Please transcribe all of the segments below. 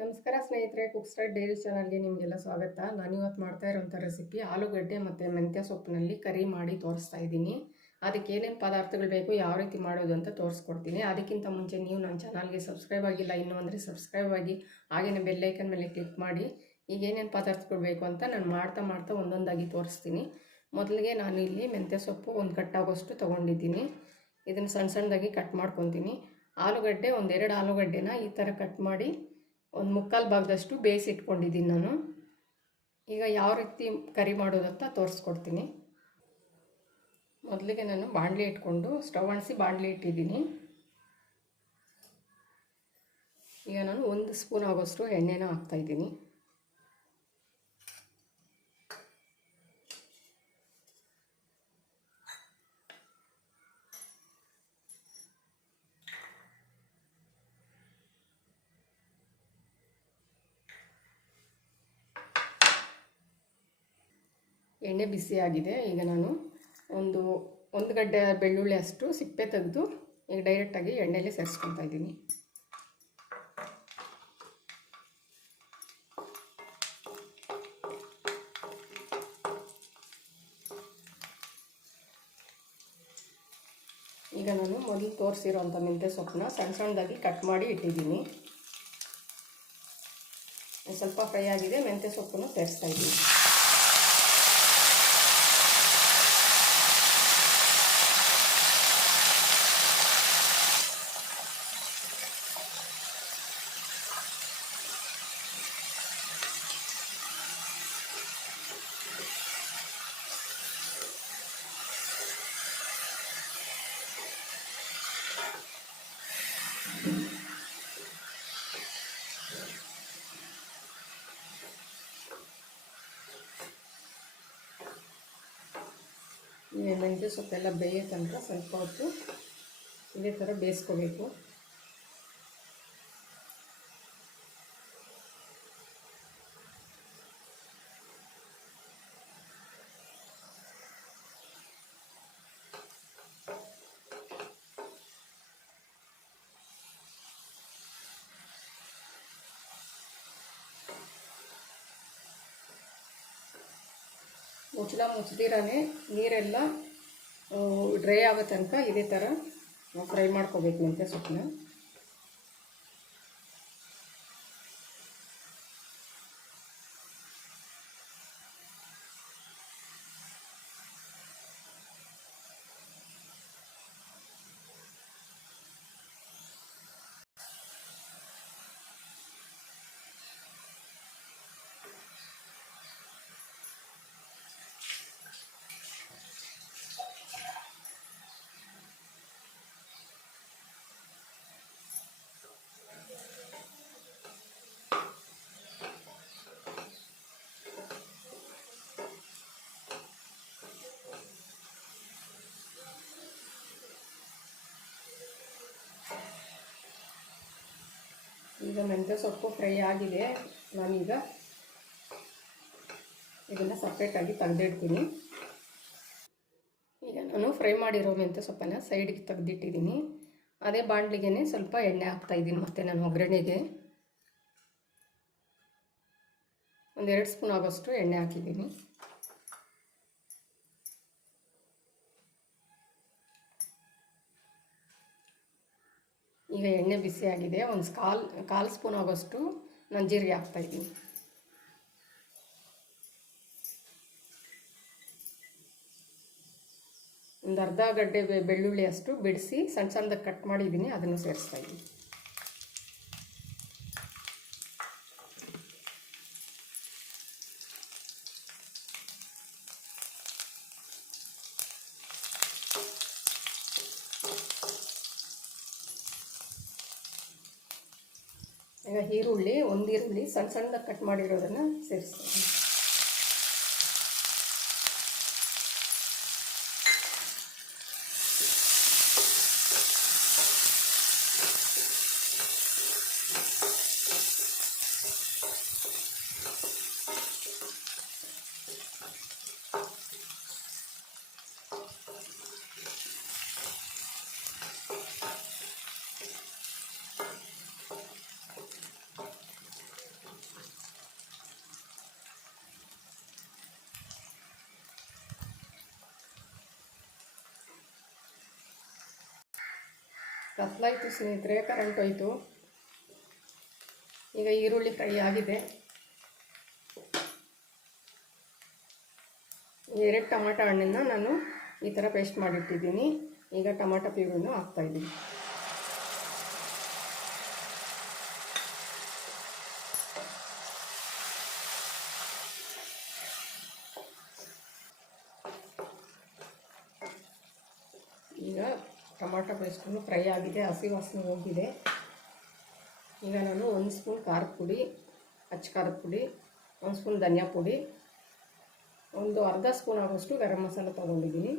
ನಮಸ್ಕಾರ ಸ್ನೇಹಿತರೆ, cook start dairy ಚಾನಲ್ಗೆ ನಿಮಗೆಲ್ಲ ಸ್ವಾಗತ. ನಾನಿವತ್ತು ಮಾಡ್ತಾ ಇರೋಂಥ ರೆಸಿಪಿ ಆಲೂಗಡ್ಡೆ ಮತ್ತು ಮೆಂತ್ಯ ಸೊಪ್ಪಿನಲ್ಲಿ ಕರಿ ಮಾಡಿ ತೋರಿಸ್ತಾ ಇದ್ದೀನಿ. ಅದಕ್ಕೆ ಏನೇನು ಪದಾರ್ಥಗಳು ಬೇಕು, ಯಾವ ರೀತಿ ಮಾಡೋದು ಅಂತ ತೋರಿಸ್ಕೊಡ್ತೀನಿ. ಅದಕ್ಕಿಂತ ಮುಂಚೆ ನೀವು ನನ್ನ ಚಾನಲ್ಗೆ ಸಬ್ಸ್ಕ್ರೈಬ್ ಆಗಿಲ್ಲ ಇನ್ನೂ ಅಂದರೆ ಸಬ್ಸ್ಕ್ರೈಬ್ ಆಗಿ, ಹಾಗೆಯೇ ಬೆಲ್ಲೈಕನ್ ಮೇಲೆ ಕ್ಲಿಕ್ ಮಾಡಿ. ಈಗ ಏನೇನು ಪದಾರ್ಥಗಳು ಬೇಕು ಅಂತ ನಾನು ಮಾಡ್ತಾ ಒಂದೊಂದಾಗಿ ತೋರಿಸ್ತೀನಿ. ಮೊದಲಿಗೆ ನಾನು ಇಲ್ಲಿ ಮೆಂತ್ಯ ಸೊಪ್ಪು ಒಂದು ಕಟ್ಟಾಗೋಷ್ಟು ತೊಗೊಂಡಿದ್ದೀನಿ. ಇದನ್ನು ಸಣ್ಣದಾಗಿ ಕಟ್ ಮಾಡ್ಕೊತೀನಿ. ಆಲೂಗಡ್ಡೆ ಒಂದೆರಡು ಆಲೂಗಡ್ಡೆನ ಈ ಥರ ಕಟ್ ಮಾಡಿ ಒಂದು ಮುಕ್ಕಾಲು ಭಾಗದಷ್ಟು ಬೇಯಿಸಿಟ್ಕೊಂಡಿದ್ದೀನಿ ನಾನು. ಈಗ ಯಾವ ರೀತಿ ಕರಿ ಮಾಡೋದಂತ ತೋರಿಸ್ಕೊಡ್ತೀನಿ. ಮೊದಲಿಗೆ ನಾನು ಬಾಣಲಿ ಇಟ್ಕೊಂಡು ಸ್ಟವ್ ಅಂಟಿಸಿ ಬಾಣಲಿ ಇಟ್ಟಿದ್ದೀನಿ. ಈಗ ನಾನು 1 ಸ್ಪೂನ್ ಆಗೋಷ್ಟು ಎಣ್ಣೆನ ಹಾಕ್ತಾಯಿದ್ದೀನಿ. ಎಣ್ಣೆ ಬಿಸಿಯಾಗಿದೆ. ಈಗ ನಾನು ಒಂದು ಗಡ್ಡೆ ಬೆಳ್ಳುಳ್ಳಿ ಅಷ್ಟು ಸಿಪ್ಪೆ ತೆಗೆದು ಈಗ ಡೈರೆಕ್ಟಾಗಿ ಎಣ್ಣೆಯಲ್ಲಿ ಸೇರಿಸ್ಕೊತಾ ಇದ್ದೀನಿ. ಈಗ ನಾನು ಮೊದಲು ತೋರಿಸಿರೋಂಥ ಮೆಂತ್ಯ ಸೊಪ್ಪನ್ನ ಸಣ್ಣದಾಗಿ ಕಟ್ ಮಾಡಿ ಇಟ್ಟಿದ್ದೀನಿ. ಸ್ವಲ್ಪ ಫ್ರೈ ಆಗಿದೆ. ಮೆಂತ್ಯ ಸೊಪ್ಪನ್ನು ಸೇರಿಸ್ತಾ ಇದ್ದೀನಿ. ಈ ಮೆಂತ್ಯ ಸೊಪ್ಪೆಲ್ಲ ಬೇಯೋ ತನಕ ಸ್ವಲ್ಪ ಹೊತ್ತು ಇದೇ ಥರ ಬೇಯಿಸ್ಕೋಬೇಕು. ಮುಚ್ಚಳ ಮುಚ್ದಿರೇ ನೀರೆಲ್ಲ ಡ್ರೈ ಆಗೋ ತನಕ ಇದೇ ಥರ ಫ್ರೈ ಮಾಡ್ಕೋಬೇಕು ಮೆಂತ್ಯ ಸೊಪ್ಪನ್ನ. ಈಗ ಮೆಂತ್ಯ ಸೊಪ್ಪು ಫ್ರೈ ಆಗಿದೆ. ನಾನೀಗ ಇದನ್ನು ಸಪ್ರೇಟಾಗಿ ತೆಗೆದಿಡ್ತೀನಿ. ಈಗ ನಾನು ಫ್ರೈ ಮಾಡಿರೋ ಮೆಂತ್ಯ ಸೊಪ್ಪನ್ನು ಸೈಡಿಗೆ ತೆಗೆದಿಟ್ಟಿದ್ದೀನಿ. ಅದೇ ಬಾಣಲಿಗೆ ಸ್ವಲ್ಪ ಎಣ್ಣೆ ಹಾಕ್ತಾಯಿದ್ದೀನಿ. ಮತ್ತು ನಾನು ಒಗ್ಗರಣೆಗೆ 1-2 ಸ್ಪೂನ್ ಆಗೋಷ್ಟು ಎಣ್ಣೆ ಹಾಕಿದ್ದೀನಿ. ಈಗ ಎಣ್ಣೆ ಬಿಸಿಯಾಗಿದೆ. ಕಾಲು ಸ್ಪೂನ್ ಆಗೋಷ್ಟು ನಾನು ಜೀರಿಗೆ ಹಾಕ್ತಾಯಿದ್ದೀನಿ. ಒಂದು ಅರ್ಧ ಗಡ್ಡೆ ಬೆಳ್ಳುಳ್ಳಿ ಅಷ್ಟು ಬಿಡಿಸಿ ಸಣ್ಣದಾಗಿ ಕಟ್ ಮಾಡಿದ್ದೀನಿ, ಅದನ್ನು ಸೇರಿಸ್ತಾಯಿದ್ದೀನಿ. ಈಗ ಒಂದು ಈರುಳ್ಳಿ ಸಣ್ಣದಾಗಿ ಕಟ್ ಮಾಡಿರೋದನ್ನು ಸೇರಿಸ್ತೀನಿ. ಕತ್ಲಾಯಿತು ಸ್ನೇಹಿತರೆ, ಕರೆಂಟ್ ಹೋಯಿತು. ಈಗ ಈರುಳ್ಳಿ ಫ್ರೈ ಆಗಿದೆ. 2 ಟೊಮಾಟೊ ಹಣ್ಣನ್ನು ನಾನು ಈ ಥರ ಪೇಸ್ಟ್ ಮಾಡಿಟ್ಟಿದ್ದೀನಿ. ಈಗ ಟೊಮಾಟೊ ಪ್ಯೂರಿಯನ್ನು ಹಾಕ್ತಾಯಿದ್ದೀನಿ. ಈಗ ಟೊಮಾಟೊ ಪೇಸ್ಟನ್ನು ಫ್ರೈ ಆಗಿದೆ, ಹಸಿ ವಾಸನೆ ಹೋಗಿದೆ. ಈಗ ನಾನು 1 ಸ್ಪೂನ್ ಖಾರದ ಪುಡಿ, ಅಚ್ಚ ಖಾರದ ಪುಡಿ, 1 ಸ್ಪೂನ್ ಧನಿಯಾ ಪುಡಿ, ಒಂದು ಅರ್ಧ ಸ್ಪೂನ್ ಆಗೋಷ್ಟು ಗರಂ ಮಸಾಲ ತೊಗೊಂಡಿದ್ದೀನಿ.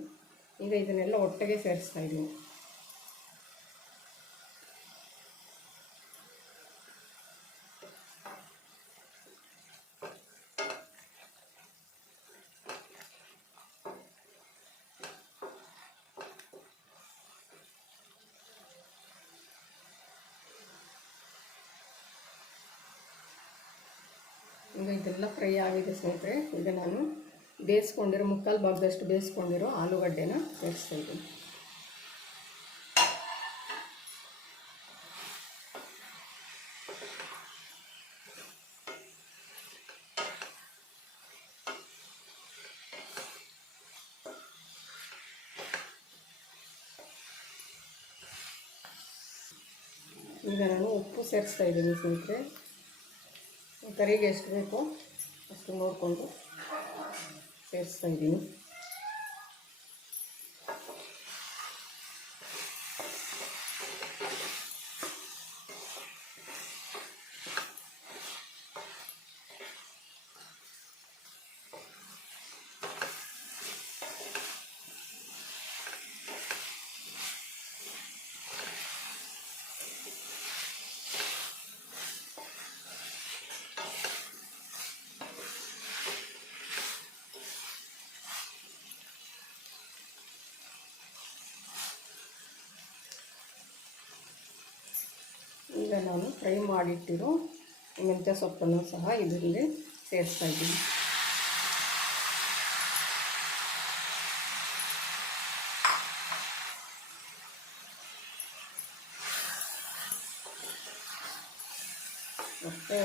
ಈಗ ಇದನ್ನೆಲ್ಲ ಒಟ್ಟಿಗೆ ಸೇರಿಸ್ತಾಯಿದ್ದೀನಿ. ಈಗ ಇದೆಲ್ಲ ಫ್ರೈ ಆಗಿದೆ ಸ್ನೇಹಿತರೆ. ಈಗ ನಾನು ಬೇಯಿಸ್ಕೊಂಡಿರೋ ಮುಕ್ಕಾಲು ಭಾಗದಷ್ಟು ಬೇಯಿಸ್ಕೊಂಡಿರೋ ಆಲೂಗಡ್ಡೆನ ಸೇರಿಸ್ತಾ ಇದ್ದೀನಿ. ಈಗ ನಾನು ಉಪ್ಪು ಸೇರಿಸ್ತಾ ಇದ್ದೀನಿ ಸ್ನೇಹಿತರೆ. ಕರಿಗೆ ಎಷ್ಟು ಬೇಕೋ ಅಷ್ಟು ನೋಡಿಕೊಂಡು ಸೇರಿಸ್ತಾ ಇದ್ದೀನಿ. ಈಗ ನಾನು ಫ್ರೈ ಮಾಡಿಟ್ಟಿರೋ ಮೆಂತ್ಯ ಸೊಪ್ಪನ್ನು ಸಹ ಇದರಲ್ಲಿ ಸೇರಿಸ್ತಾ ಇದ್ದೀನಿ. ಮತ್ತೆ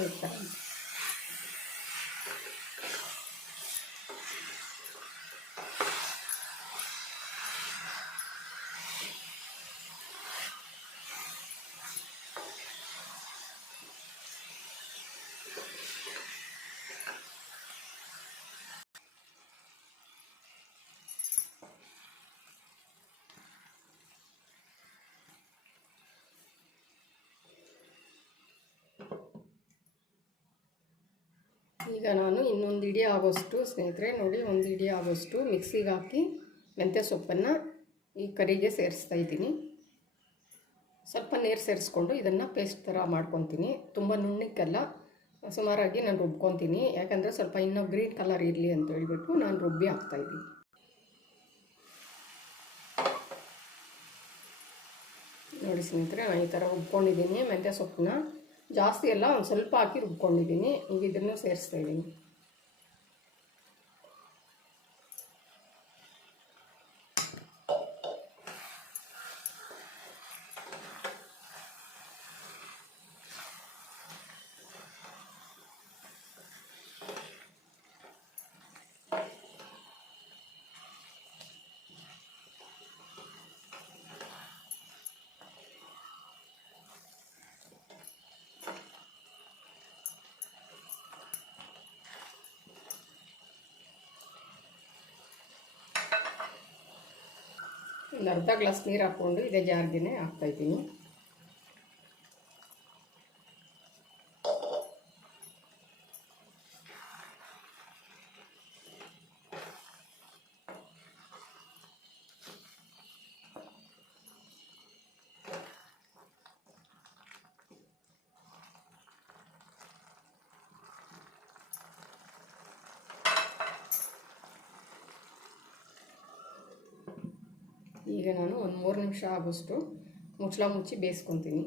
ಈಗ ನಾನು ಇನ್ನೊಂದು ಇಡಿ ಆಗೋಷ್ಟು ಸ್ನೇಹಿತರೆ ನೋಡಿ, 1 ಇಡಿ ಆಗೋಷ್ಟು ಮಿಕ್ಸಿಗೆ ಹಾಕಿ ಮೆಂತ್ಯ ಸೊಪ್ಪನ್ನು ಈ ಕರಿಗೆ ಸೇರಿಸ್ತಾ ಇದ್ದೀನಿ. ಸ್ವಲ್ಪ ನೀರು ಸೇರಿಸ್ಕೊಂಡು ಇದನ್ನು ಪೇಸ್ಟ್ ಥರ ಮಾಡ್ಕೊತೀನಿ. ತುಂಬ ನುಣ್ಣಕ್ಕಲ್ಲ, ಸುಮಾರಾಗಿ ನಾನು ರುಬ್ಕೊತೀನಿ. ಯಾಕಂದರೆ ಸ್ವಲ್ಪ ಇನ್ನೂ ಗ್ರೀನ್ ಕಲರ್ ಇರಲಿ ಅಂತ ಹೇಳ್ಬಿಟ್ಟು ನಾನು ರುಬ್ಬಿ ಹಾಕ್ತಾಯಿದ್ದೀನಿ. ನೋಡಿ ಸ್ನೇಹಿತರೆ, ನಾನು ಈ ಥರ ರುಬ್ಕೊಂಡಿದ್ದೀನಿ. ಮೆಂತ್ಯ ಸೊಪ್ಪನ್ನ ಜಾಸ್ತಿ ಎಲ್ಲ ಒಂದು ಸ್ವಲ್ಪ ಹಾಕಿ ರುಬ್ಕೊಂಡಿದ್ದೀನಿ. ಈಗ ಇದನ್ನು ಸೇರಿಸ್ತಾ ಇದ್ದೀನಿ. ಒಂದು ಅರ್ಧ ಗ್ಲಾಸ್ ನೀರು ಹಾಕ್ಕೊಂಡು ಇದೇ ಜಾರ್ಗೆ ಹಾಕ್ತಾಯಿದ್ದೀನಿ. ಈಗ ನಾನು ಒಂದು 3 ನಿಮಿಷ ಆಗೋಷ್ಟು ಮುಚ್ಚಳ ಮುಚ್ಚಿ ಬೇಯಿಸ್ಕೊತೀನಿ.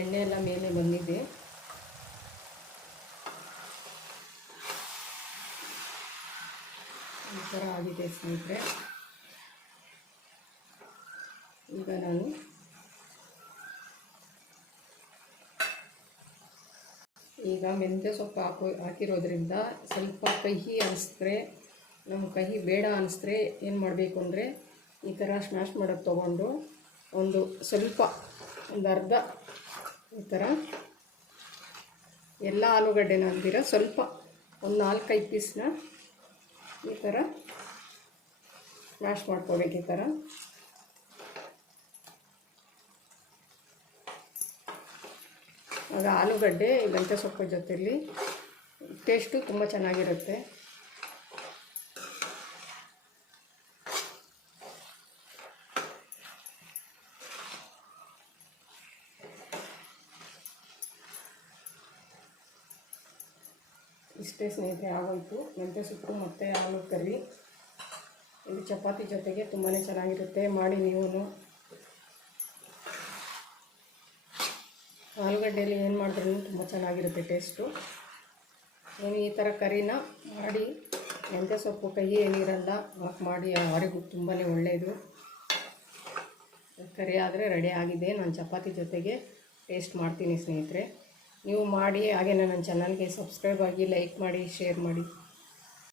ಎಣ್ಣೆ ಎಲ್ಲ ಮೇಲೆ ಬಂದಿದೆ. ಈ ಥರ ಆಗಿದೆ ಸ್ನೇಹಿತರೆ. ನಾನು ಈಗ ಮೆಂತ್ಯ ಸೊಪ್ಪು ಹಾಕಿರೋದ್ರಿಂದ ಸ್ವಲ್ಪ ಕಹಿ ಅನಿಸಿದ್ರೆ, ನಮ್ಮ ಕಹಿ ಬೇಡ ಅನಿಸಿದ್ರೆ ಏನು ಮಾಡಬೇಕು ಅಂದರೆ ಈ ಥರ ಸ್ಮ್ಯಾಶ್ ಮಾಡೋದು ತೊಗೊಂಡು ಒಂದು ಸ್ವಲ್ಪ ಅರ್ಧ ಈ ಥರ ಎಲ್ಲ ಆಲೂಗಡ್ಡೆನ ಅಂದಿರ ಸ್ವಲ್ಪ ಒಂದು 4-5 ಪೀಸ್ನ ಈ ಥರ ಸ್ಮ್ಯಾಶ್ ಮಾಡ್ಕೋಬೇಕು. ಈ ಥರ ಆಗ ಆಲೂಗಡ್ಡೆ ಮೆಂತ್ಯ ಸೊಪ್ಪು ಜೊತೆಯಲ್ಲಿ ಟೇಸ್ಟು ತುಂಬ ಚೆನ್ನಾಗಿರುತ್ತೆ. ಇಷ್ಟೇ ಸ್ನೇಹಿತರೆ, ಆಗೋಯ್ತು ಮೆಂತ್ಯ ಸೊಪ್ಪು ಮತ್ತು ಆಲೂ ಕರಿ. ಇದು ಚಪಾತಿ ಜೊತೆಗೆ ತುಂಬಾ ಚೆನ್ನಾಗಿರುತ್ತೆ. ಮಾಡಿ ನೀವು. ಆಲೂಗಡ್ಡೆಯಲ್ಲಿ ಏನು ಮಾಡಿದ್ರೂ ತುಂಬ ಚೆನ್ನಾಗಿರುತ್ತೆ ಟೇಸ್ಟು. ನೀವು ಈ ಥರ ಕರಿನ ಮಾಡಿ, ಮೆಂತ್ಯ ಸೊಪ್ಪು ಕಹಿ ಏನಿರಲ್ಲ ಹಾಕಿ ಮಾಡಿ, ಅವರಿಗೂ ತುಂಬಾ ಒಳ್ಳೆಯದು. ಕರಿ ಆದರೆ ರೆಡಿ ಆಗಿದೆ. ನಾನು ಚಪಾತಿ ಜೊತೆಗೆ ಟೇಸ್ಟ್ ಮಾಡ್ತೀನಿ ಸ್ನೇಹಿತರೆ. ನೀವು ಮಾಡಿ. ಹಾಗೆ ನನ್ನ ಚಾನಲ್ಗೆ ಸಬ್ಸ್ಕ್ರೈಬ್ ಆಗಿ, ಲೈಕ್ ಮಾಡಿ, ಶೇರ್ ಮಾಡಿ.